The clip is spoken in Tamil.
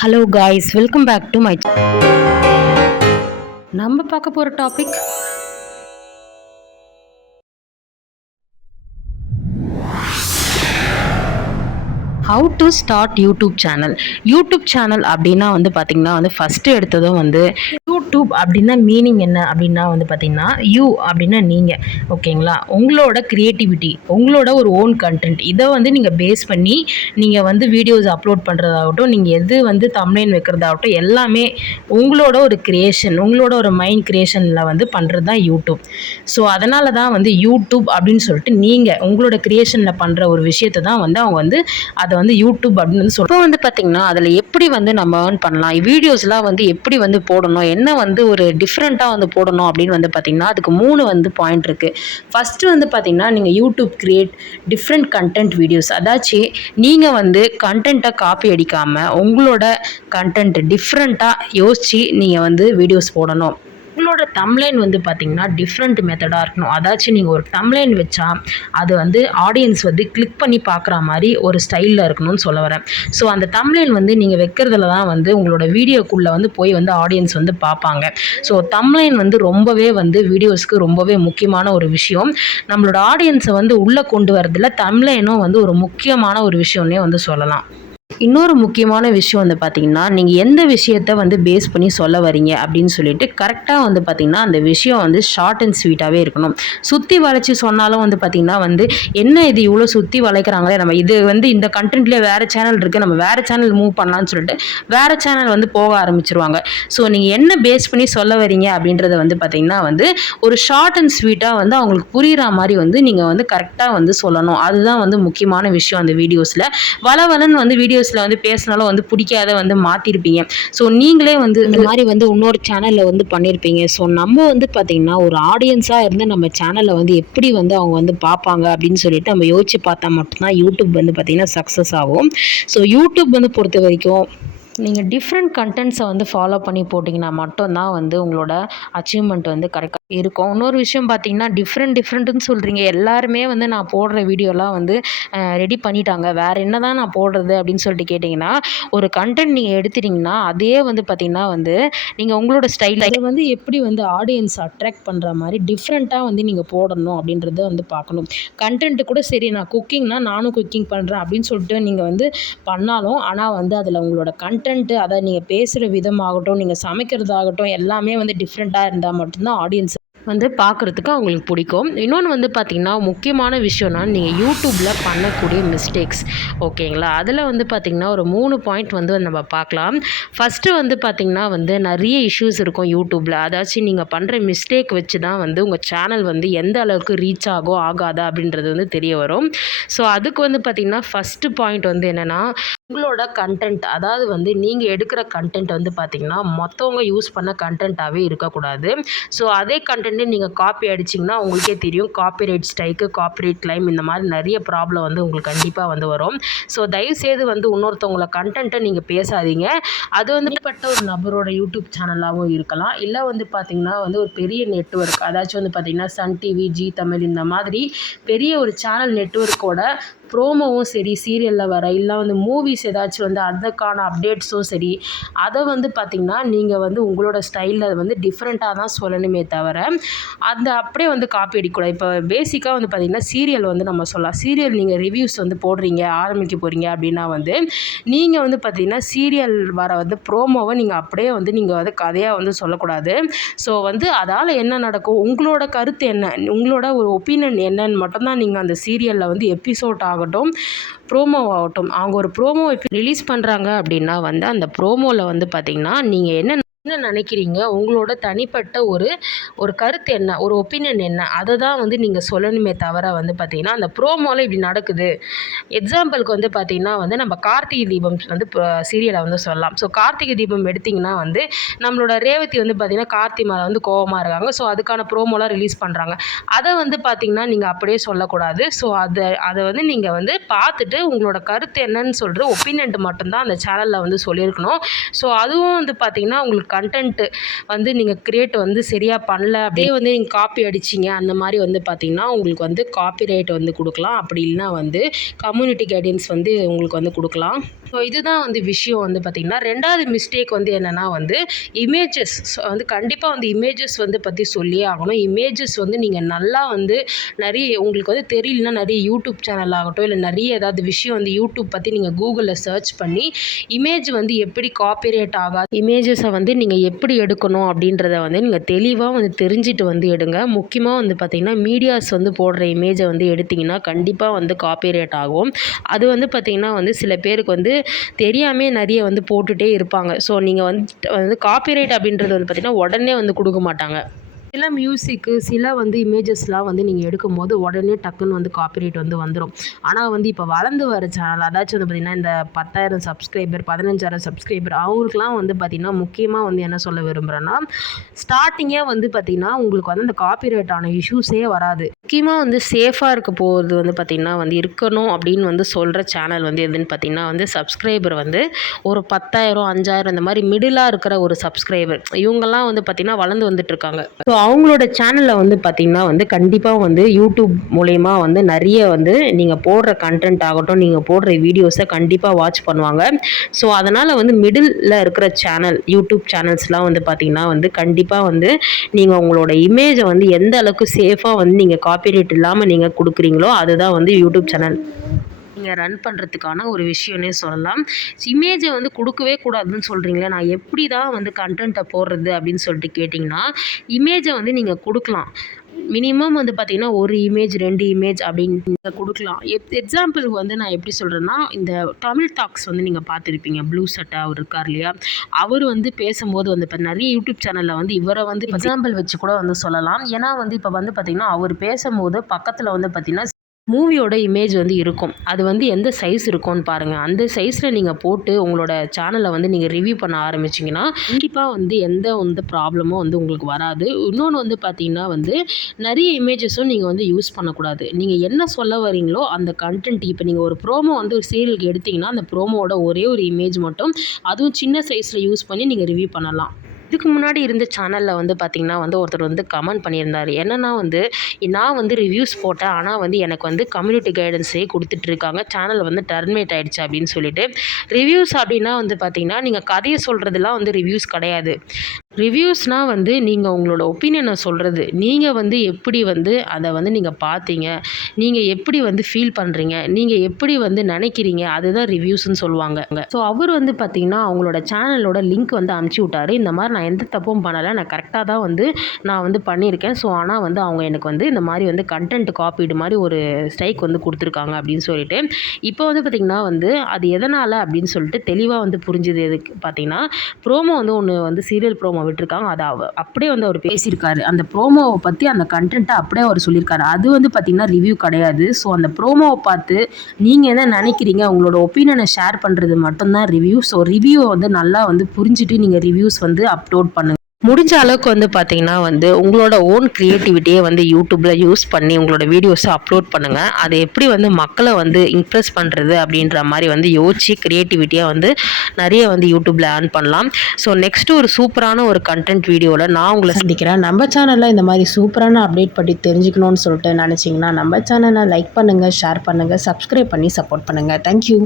Hello guys, welcome back to my. நம்ம பார்க்க போகிற topic how to start YouTube channel. YouTube channel அப்படின்னா பார்த்திங்கன்னா ஃபஸ்ட்டு எடுத்ததும் யூடியூப் அப்படின்னா மீனிங் என்ன அப்படின்னா பார்த்திங்கன்னா யூ அப்படின்னா நீங்கள், ஓகேங்களா. உங்களோட க்ரியேட்டிவிட்டி, உங்களோட ஒரு ஓன் கண்டென்ட், இதை நீங்கள் பேஸ் பண்ணி நீங்கள் வீடியோஸ் அப்லோட் பண்ணுறதாகட்டும், நீங்கள் எது தம்ப்நெயில் வைக்கிறதாகட்டும், எல்லாமே உங்களோட ஒரு க்ரியேஷன், உங்களோட ஒரு மைண்ட் க்ரியேஷனில் பண்ணுறது தான் யூடியூப். ஸோ அதனால தான் யூடியூப் அப்படின்னு சொல்லிட்டு நீங்கள் உங்களோட க்ரியேஷனில் பண்ணுற ஒரு விஷயத்தை தான் அவங்க அதை யூடியூப் அப்படின்னு சொல்லுவோம். இப்போ பார்த்தீங்கன்னா அதில் எப்படி நம்ம ஏர்ன் பண்ணலாம், வீடியோஸ்லாம் எப்படி போடணும், என்ன ஒரு டிஃப்ரெண்ட்டாக போடணும் அப்படின்னு பார்த்தீங்கன்னா அதுக்கு 3 பாயிண்ட் இருக்குது. ஃபஸ்ட்டு பார்த்தீங்கன்னா நீங்கள் YouTube create different content videos, அதாச்சும் நீங்கள் கண்டென்ட்டை காப்பி அடிக்காமல் உங்களோட கண்டென்ட் டிஃப்ரெண்ட்டாக யோசித்து நீங்கள் வீடியோஸ் போடணும். உங்களோட தம்ப்நெயில் பார்த்தீங்கன்னா டிஃப்ரெண்ட் மெத்தடாக இருக்கணும். அதாச்சும் நீங்கள் ஒரு தம்ப்நெயில் வச்சா அது ஆடியன்ஸ் கிளிக் பண்ணி பார்க்குற மாதிரி ஒரு ஸ்டைலில் இருக்கணும்னு சொல்ல வரேன். ஸோ அந்த தம்ப்நெயில் நீங்கள் வைக்கிறதுல தான் உங்களோட வீடியோக்குள்ளே போய் ஆடியன்ஸ் பார்ப்பாங்க. ஸோ தம்ப்நெயில் ரொம்பவே வீடியோஸ்க்கு ரொம்பவே முக்கியமான ஒரு விஷயம். நம்மளோட ஆடியன்ஸை உள்ளே கொண்டு வரதில் தம்ப்நெயிலும் ஒரு முக்கியமான ஒரு விஷயம்னே சொல்லலாம். இன்னொரு முக்கியமான விஷயம் பார்த்தீங்கன்னா நீங்கள் எந்த விஷயத்தை பேஸ் பண்ணி சொல்ல வரீங்க அப்படின்னு சொல்லிட்டு கரெக்டாக பார்த்தீங்கன்னா அந்த விஷயம் ஷார்ட் அண்ட் ஸ்வீட்டாகவே இருக்கணும். சுற்றி வளைச்சி சொன்னாலும் பார்த்தீங்கன்னா என்ன இது இவ்வளோ சுற்றி வளைக்கிறாங்களே, நம்ம இது இந்த கண்டென்ட்லேயே வேறு சேனல் இருக்குது, நம்ம வேறு சேனல் மூவ் பண்ணலான்னு சொல்லிட்டு வேறு சேனல் போக ஆரம்பிச்சிருவாங்க. ஸோ நீங்கள் என்ன பேஸ் பண்ணி சொல்ல வரீங்க அப்படின்றத பார்த்தீங்கன்னா ஒரு ஷார்ட் அண்ட் ஸ்வீட்டாக அவங்களுக்கு புரிகிற மாதிரி நீங்கள் கரெக்டாக சொல்லணும். அதுதான் முக்கியமான விஷயம். அந்த வீடியோஸில் வளவலன்னு வீடியோஸில் பேசினாலும் பிடிக்காத மாற்றிருப்பீங்க. ஸோ நீங்களே இந்த மாதிரி இன்னொரு சேனலில் பண்ணியிருப்பீங்க. ஸோ நம்ம பார்த்திங்கன்னா ஒரு ஆடியன்ஸாக இருந்து நம்ம சேனலில் எப்படி அவங்க பார்ப்பாங்க அப்படின்னு சொல்லிட்டு நம்ம யோசிச்சு பார்த்தா மட்டும்தான் யூடியூப் பார்த்திங்கன்னா சக்ஸஸ் ஆகும். ஸோ யூடியூப் பொறுத்த வரைக்கும் நீங்கள் டிஃப்ரெண்ட் கண்டென்ட்ஸை ஃபாலோ பண்ணி போட்டிங்கன்னா மட்டும்தான் உங்களோட அச்சீவ்மெண்ட் கரெக்டாக இருக்கும். இன்னொரு விஷயம் பார்த்தீங்கன்னா டிஃப்ரெண்ட்டுன்னு சொல்கிறீங்க, எல்லாருமே நான் போடுற வீடியோலாம் ரெடி பண்ணிட்டாங்க, வேறு என்ன தான் நான் போடுறது அப்படின்னு சொல்லிட்டு கேட்டிங்கன்னா, ஒரு கண்டென்ட் நீங்கள் எடுத்துட்டிங்கன்னா அதே பார்த்திங்கன்னா நீங்கள் உங்களோட ஸ்டைல் அதை எப்படி ஆடியன்ஸ் அட்ராக்ட் பண்ணுற மாதிரி டிஃப்ரெண்ட்டாக நீங்கள் போடணும் அப்படின்றத பார்க்கணும். கண்டென்ட்டு கூட சரி, நான் குக்கிங்னா நானும் குக்கிங் பண்ணுறேன் அப்படின்னு சொல்லிட்டு நீங்கள் பண்ணாலும், ஆனால் அதில் உங்களோட கண்டென்ட்டு, அதை நீங்கள் பேசுகிற விதமாகட்டும், நீங்கள் சமைக்கிறதாகட்டும், எல்லாமே டிஃப்ரெண்ட்டாக இருந்தால் மட்டும்தான் ஆடியன்ஸ் பார்க்குறதுக்கு அவங்களுக்கு பிடிக்கும். இன்னொன்று பார்த்திங்கன்னா முக்கியமான விஷயம்னா நீங்கள் யூடியூப்பில் பண்ணக்கூடிய மிஸ்டேக்ஸ், ஓகேங்களா. அதில் பார்த்திங்கன்னா ஒரு 3 பாயிண்ட் நம்ம பார்க்கலாம். ஃபஸ்ட்டு பார்த்திங்கன்னா நிறைய இஷ்யூஸ் இருக்கும் யூடியூப்பில். அதாச்சும் நீங்கள் பண்ணுற மிஸ்டேக் வச்சு தான் உங்கள் சேனல் எந்த அளவுக்கு ரீச் ஆகும் ஆகாதா அப்படின்றது தெரிய வரும். ஸோ அதுக்கு பார்த்திங்கன்னா ஃபஸ்ட்டு பாயிண்ட் என்னென்னா உங்களோட கண்டென்ட், அதாவது நீங்கள் எடுக்கிற கண்டென்ட் பார்த்திங்கன்னா மற்றவங்க யூஸ் பண்ண கண்டென்ட்டாகவே இருக்கக்கூடாது. ஸோ அதே கண்டென்ட் நீங்கள் காப்பி அடிச்சிங்கன்னா உங்களுக்கே தெரியும், காப்பிரைட் ஸ்ட்ரைக்கு, காப்பிரைட் கிளைம், இந்த மாதிரி நிறைய ப்ராப்ளம் உங்களுக்கு கண்டிப்பாக வரும். ஸோ தயவுசெய்து இன்னொருத்தவங்கள கண்டென்ட்டை நீங்கள் பேசாதீங்க. அது பட்ட ஒரு நபரோட யூடியூப் சேனலாகவும் இருக்கலாம், இல்லை பார்த்திங்கன்னா ஒரு பெரிய நெட்வொர்க், அதாச்சும் பார்த்திங்கன்னா சன் டிவி, ஜி தமிழ், இந்த மாதிரி பெரிய ஒரு சேனல் நெட்வொர்க்கோட ப்ரோமோவும் சரி, சீரியலில் வர இல்லை மூவிஸ் ஏதாச்சும் அதுக்கான அப்டேட்ஸும் சரி, அதை பார்த்திங்கன்னா நீங்கள் உங்களோட ஸ்டைலில் டிஃப்ரெண்ட்டாக தான் சொல்லணுமே தவிர அந்த அப்படியே காப்பி அடிக்கூடாது. இப்போ பேசிக்காக பார்த்திங்கன்னா சீரியல் நம்ம சொல்லலாம். சீரியல் நீங்கள் ரிவ்யூஸ் போடுறீங்க, ஆரம்பிக்க போகிறீங்க அப்படின்னா நீங்கள் பார்த்திங்கன்னா சீரியல் வர ப்ரோமோவை நீங்கள் அப்படியே நீங்கள் கதையாக சொல்லக்கூடாது. ஸோ அதால் என்ன நடக்கும், உங்களோட கருத்து என்ன, உங்களோட ஒரு ஒப்பீனியன் என்னன்னு மட்டும்தான் நீங்கள் அந்த சீரியலில் எபிசோட் ஆகட்டும், ப்ரோமோ ஆகட்டும், அவங்க ஒரு ப்ரோமோ ரிலீஸ் பண்ணுறாங்க அப்படின்னா அந்த ப்ரோமோவில் பார்த்திங்கன்னா நீங்கள் என்ன நினைக்கிறீங்க, உங்களோட தனிப்பட்ட ஒரு கருத்து என்ன, ஒரு ஒப்பீனியன் என்ன, அதை தான் நீங்கள் சொல்லணுமே தவிர பார்த்திங்கன்னா அந்த ப்ரோமோவில் இப்படி நடக்குது. எக்ஸாம்பிளுக்கு பார்த்திங்கன்னா நம்ம கார்த்திகை தீபம் சீரியலை சொல்லலாம். ஸோ கார்த்திகை தீபம் எடுத்திங்கன்னா நம்மளோட ரேவதி பார்த்திங்கன்னா கார்த்தி மேலே கோவமாக இருக்காங்க. ஸோ அதுக்கான ப்ரோமோலாம் ரிலீஸ் பண்ணுறாங்க. அதை பார்த்திங்கன்னா நீங்கள் அப்படியே சொல்லக்கூடாது. ஸோ அதை நீங்கள் பார்த்துட்டு உங்களோட கருத்து என்னன்னு சொல்கிற ஒப்பீனியன் மட்டும்தான் அந்த சேனலில் சொல்லியிருக்கணும். ஸோ அதுவும் பார்த்திங்கன்னா உங்களுக்கு கண்டென்ட்டு நீங்கள் கிரியேட் சரியாக பண்ணல, அப்படியே நீங்கள் காப்பி அடிச்சிங்க, அந்த மாதிரி பார்த்திங்கன்னா உங்களுக்கு காப்பிரைட் கொடுக்கலாம். அப்படி இல்லைனா கம்யூனிட்டி கைடன்ஸ் உங்களுக்கு கொடுக்கலாம். ஸோ ஸோ இதுதான் வந்து விஷயம் வந்து பார்த்திங்கன்னா. 2வது மிஸ்டேக் வந்து என்னென்னா வந்து இமேஜஸ். ஸோ வந்து கண்டிப்பாக வந்து இமேஜஸ் வந்து பற்றி சொல்லியே ஆகணும். இமேஜஸ் வந்து நீங்கள் நல்லா வந்து நிறைய உங்களுக்கு வந்து தெரியலனா நிறைய யூடியூப் சேனல் ஆகட்டும், இல்லை நிறைய ஏதாவது விஷயம் வந்து யூடியூப் பற்றி நீங்கள் கூகுளில் சர்ச் பண்ணி இமேஜ் வந்து எப்படி காப்பிரைட் ஆகாது, இமேஜஸை வந்து நீங்கள் எப்படி எடுக்கணும் அப்படின்றத வந்து நீங்கள் தெளிவாக வந்து தெரிஞ்சுட்டு வந்து எடுங்க. முக்கியமாக வந்து பார்த்திங்கன்னா மீடியாஸ் வந்து போடுற இமேஜை வந்து எடுத்திங்கன்னா கண்டிப்பாக வந்து காப்பிரைட் ஆகும். அது வந்து பார்த்திங்கன்னா வந்து சில பேருக்கு வந்து தெரியாமே நிறைய வந்து போட்டுகிட்டே இருப்பாங்க. ஸோ நீங்கள் வந்து காப்பிரைட் அப்படின்றது வந்து பார்த்திங்கன்னா உடனே வந்து கொடுக்க மாட்டாங்க. சில மியூசிக்கு, சில வந்து இமேஜஸ்லாம் வந்து நீங்கள் எடுக்கும்போது உடனே டக்குன்னு வந்து காப்பிரைட் வந்து வந்துடும். ஆனால் வந்து இப்போ வளர்ந்து வர சேனல் அதாச்சும் வந்து பார்த்திங்கன்னா இந்த 10,000 சப்ஸ்கிரைபர், 15,000 சப்ஸ்கிரைபர் அவங்களுக்குலாம் வந்து பார்த்திங்கன்னா முக்கியமாக வந்து என்ன சொல்ல விரும்புகிறேன்னா, ஸ்டார்டிங்கே வந்து பார்த்திங்கன்னா உங்களுக்கு வந்து அந்த காப்பிரைட்டான இஷ்யூஸே வராது. முக்கியமாக வந்து சேஃபாக இருக்க போகிறது வந்து பார்த்திங்கன்னா வந்து இருக்கணும் அப்படின்னு வந்து சொல்கிற சேனல் வந்து எதுன்னு பார்த்திங்கன்னா வந்து சப்ஸ்கிரைபர் வந்து ஒரு 10,000, 5,000 இந்த மாதிரி மிடிலாக இருக்கிற ஒரு சப்ஸ்கிரைபர் இவங்கெல்லாம் வந்து பார்த்திங்கன்னா வளர்ந்து வந்துட்டுருக்காங்க. ஸோ அவங்களோட சேனலில் வந்து பார்த்திங்கன்னா வந்து கண்டிப்பாக வந்து யூடியூப் மூலயமா வந்து நிறைய வந்து நீங்கள் போடுற கண்டென்ட் ஆகட்டும், நீங்கள் போடுற வீடியோஸை கண்டிப்பாக வாட்ச் பண்ணுவாங்க. ஸோ அதனால் வந்து மிடில் இருக்கிற சேனல் யூடியூப் சேனல்ஸ்லாம் வந்து பார்த்திங்கன்னா வந்து கண்டிப்பாக வந்து நீங்கள் உங்களோட இமேஜை வந்து எந்த அளவுக்கு சேஃபாக வந்து நீங்கள் காப்பிரைட் இல்லாமல் நீங்கள் கொடுக்குறீங்களோ அதுதான் வந்து யூடியூப் சேனல் நீங்கள் ரன் பண்ணுறதுக்கான ஒரு விஷயம்னே சொல்லலாம். இமேஜை வந்து கொடுக்கவே கூடாதுன்னு சொல்கிறீங்களே, நான் எப்படி தான் வந்து கண்டென்ட்டை போடுறது அப்படின்னு சொல்லிட்டு கேட்டிங்கன்னா, இமேஜை வந்து நீங்கள் கொடுக்கலாம். மினிமம் வந்து பார்த்திங்கன்னா 1 இமேஜ் 2 இமேஜ் அப்படின்னு நீங்கள் கொடுக்கலாம். எக்ஸாம்பிளுக்கு வந்து நான் எப்படி சொல்கிறேன்னா, இந்த தமிழ் டாக்ஸ் வந்து நீங்கள் பார்த்துருப்பீங்க. ப்ளூ சட்டை அவர் இருக்கார் இல்லையா, அவர் வந்து பேசும்போது வந்து இப்போ நிறைய யூடியூப் சேனலில் வந்து இவரை வந்து எக்ஸாம்பிள் வச்சு கூட வந்து சொல்லலாம். ஏன்னா வந்து இப்போ வந்து பார்த்திங்கன்னா அவர் பேசும்போது பக்கத்தில் வந்து பார்த்திங்கன்னா மூவியோட இமேஜ் வந்து இருக்கும். அது வந்து எந்த சைஸ் இருக்கும்னு பாருங்கள். அந்த சைஸில் நீங்கள் போட்டு உங்களோட சேனலை வந்து நீங்கள் ரிவ்யூ பண்ண ஆரம்பிச்சிங்கன்னா கண்டிப்பாக வந்து எந்த வந்து ப்ராப்ளமும் வந்து உங்களுக்கு வராது. இன்னொன்று வந்து பார்த்திங்கன்னா வந்து நிறைய இமேஜஸும் நீங்கள் வந்து யூஸ் பண்ணக்கூடாது. நீங்கள் என்ன சொல்ல வரீங்களோ அந்த கண்டென்ட், இப்போ நீங்கள் ஒரு ப்ரோமோ வந்து ஒரு சீரியலுக்கு எடுத்திங்கன்னா அந்த ப்ரோமோவோட ஒரே ஒரு இமேஜ் மட்டும், அதுவும் சின்ன சைஸில் யூஸ் பண்ணி நீங்கள் ரிவ்யூ பண்ணலாம். இதுக்கு முன்னாடி இருந்த சேனலில் வந்து பார்த்திங்கன்னா வந்து ஒருத்தர் வந்து கமெண்ட் பண்ணியிருந்தார். என்னென்னா வந்து நான் வந்து ரிவ்யூஸ் போட்டேன், ஆனால் வந்து எனக்கு வந்து கம்யூனிட்டி கைடன்ஸே கொடுத்துட்ருக்காங்க, சேனல் வந்து டெர்மினேட் ஆகிடுச்சு அப்படின்னு சொல்லிட்டு. ரிவ்யூஸ் அப்படின்னா வந்து பார்த்திங்கன்னா நீங்கள் கதையை சொல்கிறதுலாம் வந்து ரிவ்யூஸ் கிடையாது. ரிவ்யூஸ்னால் வந்து நீங்கள் உங்களோட ஒப்பீனியனை சொல்கிறது. நீங்கள் வந்து எப்படி வந்து அதை வந்து நீங்கள் பார்த்தீங்க, நீங்கள் எப்படி வந்து ஃபீல் பண்ணுறீங்க, நீங்கள் எப்படி வந்து நினைக்கிறீங்க, அதுதான் ரிவ்யூஸ்ன்னு சொல்லுவாங்க. ஸோ அவர் வந்து பார்த்திங்கன்னா அவங்களோட சேனலோட லிங்க் வந்து அனுப்பிச்சி விட்டார். இந்த மாதிரி நான் எந்த தப்பும் பண்ணலை, நான் கரெக்டாக தான் வந்து நான் வந்து பண்ணியிருக்கேன். ஸோ ஆனால் வந்து அவங்க எனக்கு வந்து இந்த மாதிரி வந்து கண்டென்ட் காப்பீடு மாதிரி ஒரு ஸ்ட்ரைக் வந்து கொடுத்துருக்காங்க அப்படின்னு சொல்லிட்டு. இப்போ வந்து பார்த்திங்கன்னா வந்து அது எதனால் அப்படின்னு சொல்லிட்டு தெளிவாக வந்து புரிஞ்சுது. எதுக்கு பார்த்திங்கன்னா ப்ரோமோ வந்து ஒன்று வந்து சீரியல் ப்ரோமோ விட்டுருக்காங்க. அதை அப்படியே வந்து அவர் பேசியிருக்காரு. அந்த ப்ரோமோவை பற்றி அந்த கண்டென்ட்டை அப்படியே அவர் சொல்லியிருக்காரு. அது வந்து பார்த்திங்கன்னா ரிவ்யூ கிடையாது. ஸோ அந்த ப்ரோமோவை பார்த்து நீங்கள் என்ன நினைக்கிறீங்க, உங்களோட ஒப்பீனியனை ஷேர் பண்ணுறது மட்டும்தான் ரிவ்யூ. ஸோ ரிவ்யூவை வந்து நல்லா வந்து புரிஞ்சுட்டு நீங்கள் ரிவ்யூஸ் வந்து அப்லோட் பண்ணுங்கள். முடிஞ்ச அளவுக்கு வந்து பார்த்திங்கன்னா வந்து உங்களோட ஓன் க்ரியேட்டிவிட்டியை வந்து யூடியூப்பில் யூஸ் பண்ணி உங்களோட வீடியோஸை அப்லோட் பண்ணுங்கள். அதை எப்படி வந்து மக்களை வந்து இம்ப்ரெஸ் பண்ணுறது அப்படின்ற மாதிரி வந்து யோசிச்சு க்ரியேட்டிவிட்டியாக வந்து நிறைய வந்து யூடியூப்பில் ஏர்ன் பண்ணலாம். ஸோ நெக்ஸ்ட்டு ஒரு சூப்பரான ஒரு கண்டென்ட் வீடியோவில் நான் உங்களை சந்திக்கிறேன். நம்ம சேனலில் இந்த மாதிரி சூப்பரான அப்டேட் பற்றி தெரிஞ்சுக்கணும்னு சொல்லிட்டு நினச்சிங்கன்னா நம்ம சேனலை லைக் பண்ணுங்கள், ஷேர் பண்ணுங்கள், சப்ஸ்கிரைப் பண்ணி சப்போர்ட் பண்ணுங்கள். தேங்க்யூ.